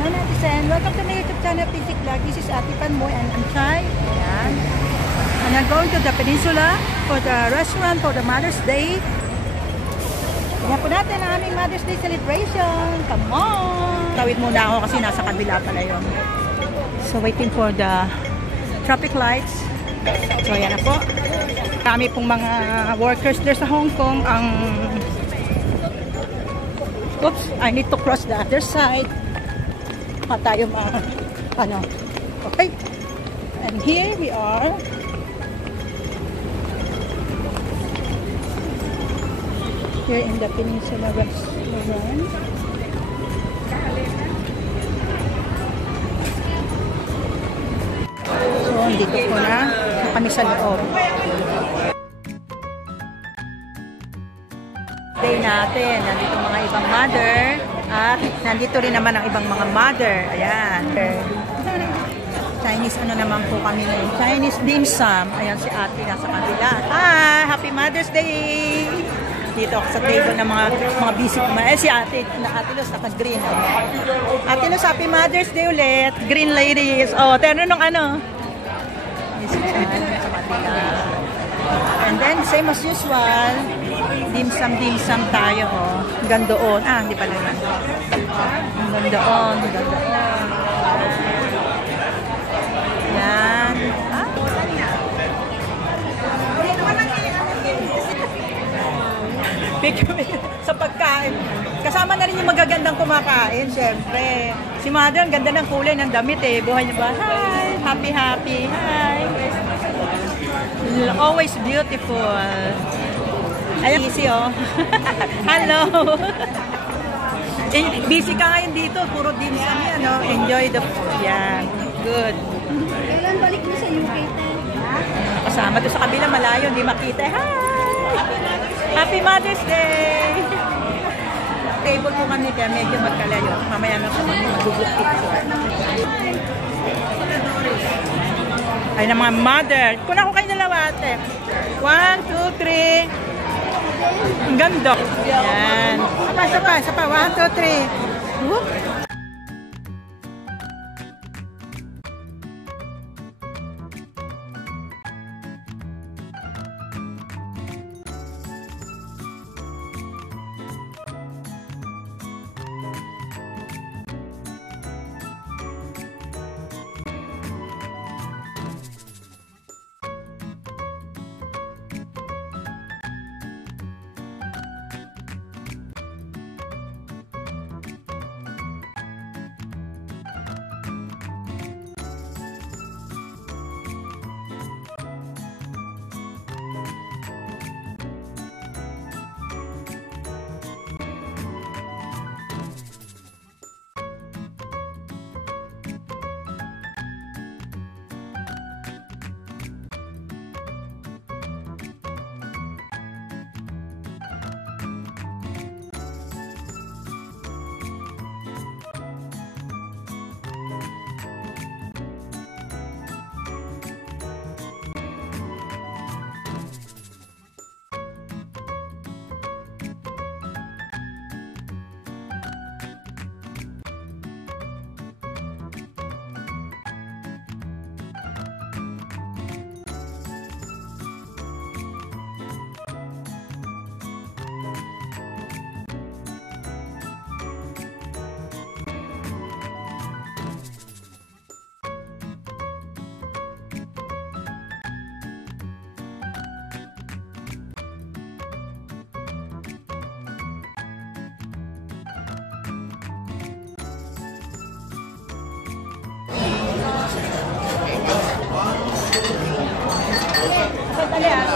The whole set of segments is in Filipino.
Welcome to my YouTube channel, Pintik Vlog. This is Ate Panmoy and I'm Chai. Ayan. And I'm going to the Peninsula for the restaurant for the Mother's Day. Kaya po natin ang aming Mother's Day celebration. Come on! Tawid muna ako kasi nasa kabila pala yun. So waiting for the traffic lights. So ayan na po. Kami pong mga workers there sa Hong Kong ang... Oops! I need to cross the other side. Tayo okay, and here we are. Here in the Peninsula restaurant. So dito po na kami sa loob. Day natin, nandito mga ibang mother. At nandito rin naman ang ibang mga mother. Ayan. Chinese ano naman po kami. Chinese dim sum. Ayan si ate nasa kabila. Hi! Happy Mother's Day! Dito ako sa table ng mga busy kumain. Si ate, ate Luz naka-green. Ate Luz, Happy Mother's Day ulit. Green ladies. Oh, terno nung ano. Yes, sa kabila. And then, same as usual. Dim sum tayo, oh. Gandoon. Ah, hindi pala yun. Gandoon. Yan. Ah. Sa pagkain. Kasama na rin yung magagandang kumakain, syempre. Si Mother, ang ganda ng kulay ng damit eh. Buhay niya ba? Hi! Happy, happy. Hi! Always beautiful. Ayan, easy oh. Hello. Busy ka ngayon dito. Puro dim sum yan, no? Enjoy the food. Yan. Good. Kailan balik mo sa UK tayo? Kasama doon sa kabila, malayo. Hindi makita. Hi! Happy Mother's Day! Table po kami kaya medyo magkalayo. Mamaya na sa mga mag-bubukit. Ay na mga mother. Kuna ko kayo dalawa ate. 1, 2, 3. Ang ganda. Yan. Sapa. 1, 2, 3. Whoop.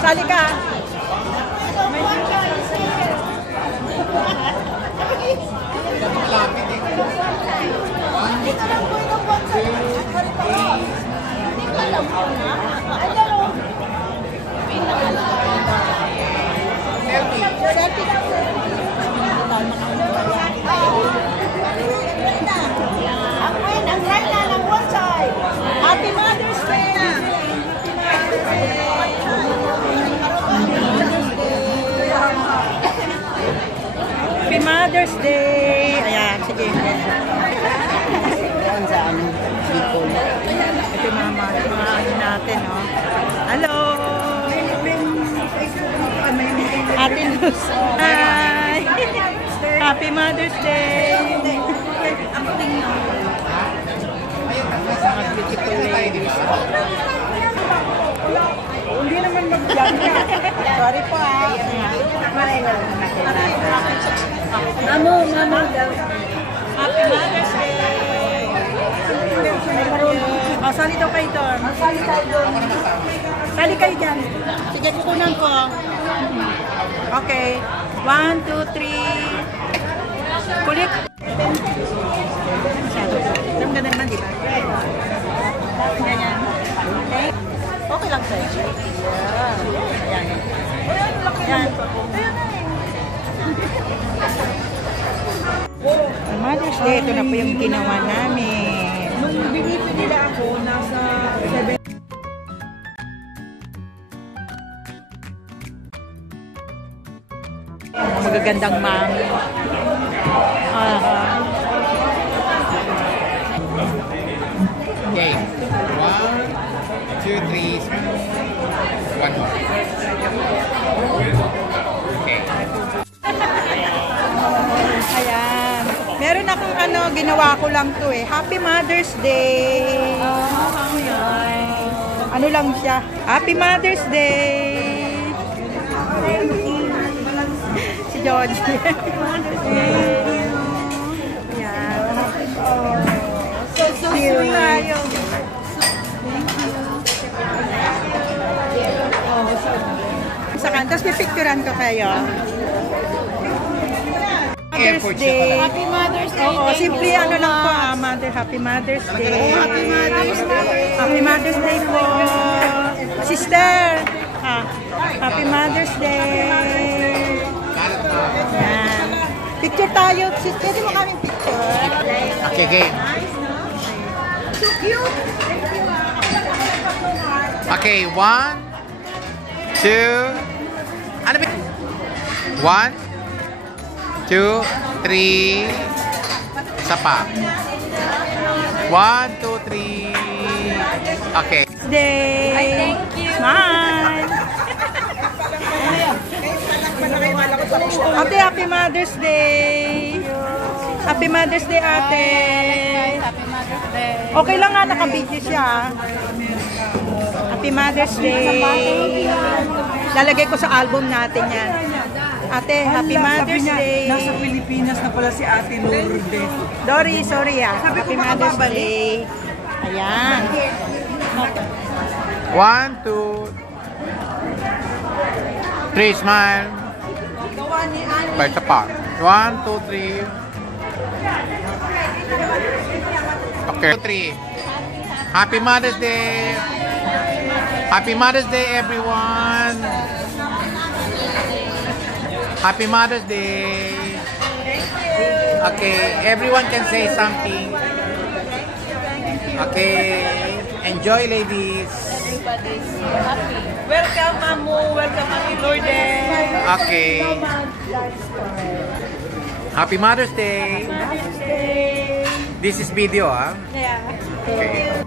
Sali ka. Happy Mother's Day! Happy Mother's Day! Ayan, sige. natin, no? Hello! Ate Luz. Hi! Happy Mother's Day! Mga beautiful ladies. Hindi naman mag-vlog ka. Sorry po Mama daw. Happy Mother's Day! Oh, sali daw kayo doon. Sali tayo doon. Sali kayo dyan. Sige, kukunan ko. Okay. 1, 2, 3. Kulit. Ang ganda naman, di ba? Ganyan. Okay. Okay lang sa'yo. Ayan. Ayan. Ayan. Mother's Day, ito na po yung ginawa namin. Nung binipi nila ako, nasa 7. Magagandang mami. Okay. 1, 2, 3. One more. Okay. Ayan. Meron akong ginawa ko lang to eh. Happy Mother's Day. Ano lang siya? Happy Mother's Day. Si George. Ayan. So sweet tayo. Sa kantos, pipicturan ko kayo. Mother's Day. Happy Mother's Day. Oo, simple ano lang po, Mother. Happy Mother's Day. Happy Mother's Day. Happy Mother's Day po. Sister. Happy Mother's Day. Yan. Picture tayo. Sister, pwede mo kaming picture? Okay, game. So cute. Okay, 1, 2. Ano ba? 1, 2, 3. Isa pa. 1, 2, 3. Okay. Day. Thank you. Smile. Ate, Happy Mother's Day. Happy Mother's Day, ate. Happy Mother's Day. Okay lang nga, naka-video siya. Happy Mother's Day. Lalagay ko sa album natin yan. Ate, Happy Mother's Day. Nasa Pilipinas na pala si Ate Lourdes. Dory, sorry Happy Mother's Day. Ayan. 1, 2, 3. Smile. First apart. 1, 2, 3. Okay. 3. Happy Mother's Day. Happy Mother's Day, everyone. Happy Mother's Day. Okay, everyone can say something. Okay, enjoy, ladies. Everybody's happy. Welcome, Mamu. Welcome, Ate Lourdes. Okay. Happy Mother's Day. This is video, Yeah. Okay.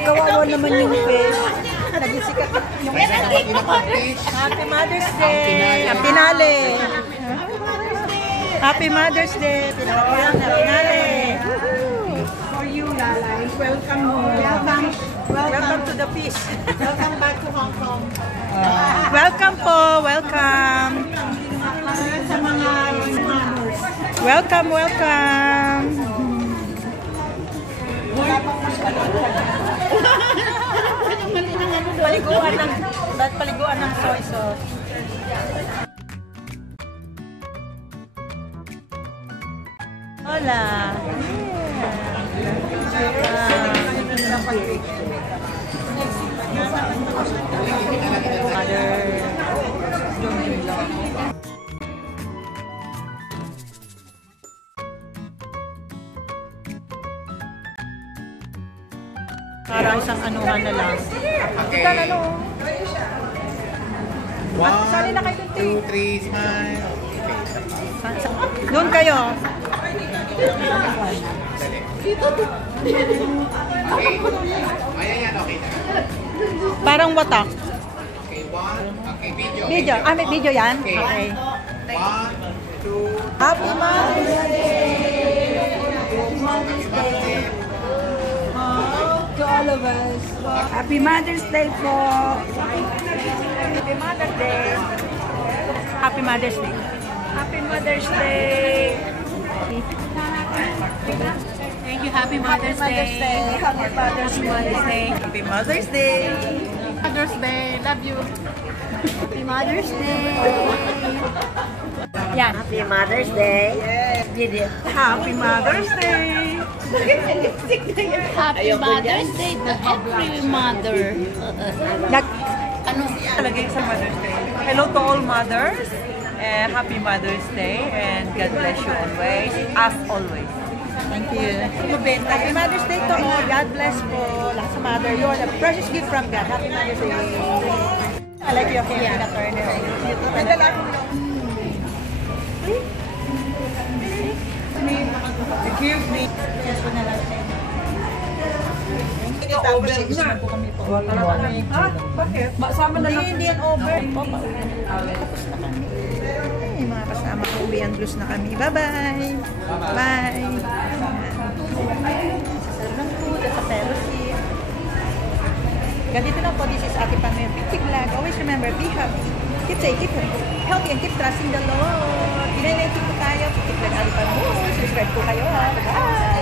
Kawawa naman yung fish. Nagisikat yung Happy Mother's Day. Ang pinali. Happy Mother's Day. Pinakawalan na pinali. For you, Lalay. Welcome home. Welcome to the fish. Welcome back to Hong Kong. Welcome po. Welcome. Sa mga runners. Welcome, welcome. Paliguan ng Dahil paliguan ng soy sauce. Hola! Para isang anuhan na lang. Okay. Ika ano? Sali na 1, kayo dun, 2, 3, smile. Okay. Doon kayo. Okay. Ayan yan, okay na. Parang watak. Okay, 1. Okay, video. Video. Ah, may video yan? Okay. Okay. 1, 2, Happy Mother's Day! To all of us. Happy Mother's Day po. Happy Mother's Day! Happy Mother's Day! Happy Mother's Day. Thank you. Happy Mother's Day. Happy Mother's Day. Happy Mother's Day! Mother's Day. Love you. Happy Mother's Day. Yan. Happy Mother's Day. Did it. Happy Mother's Day! Happy Mother's Day to every mother. Nag Ano? Talagay sa Mother's Day. Hello to all mothers. And happy Mother's Day. And God bless you always. As always. Thank you. Happy Mother's Day to all. God bless po. Lahat sa mother. You are a precious gift from God. Happy Mother's Day. I like your hair, Tina Turner. Nagdala ko lang. Excuse me. Yes, na lang. Bakit? Masama na lang. Hindi yan over. Tapos na kami. Ay, mga kasama ko, uwian blues na kami. Bye-bye! Bye! Sa ng food at sa fellowship. Ganito na po, this is Ate Pamela. Big vlog. Always remember, be happy. Keep safe, keep healthy, and keep trusting the Lord. Pinay-like po tayo. Keep like Ate Pamela. Subscribe po kayo. Bye!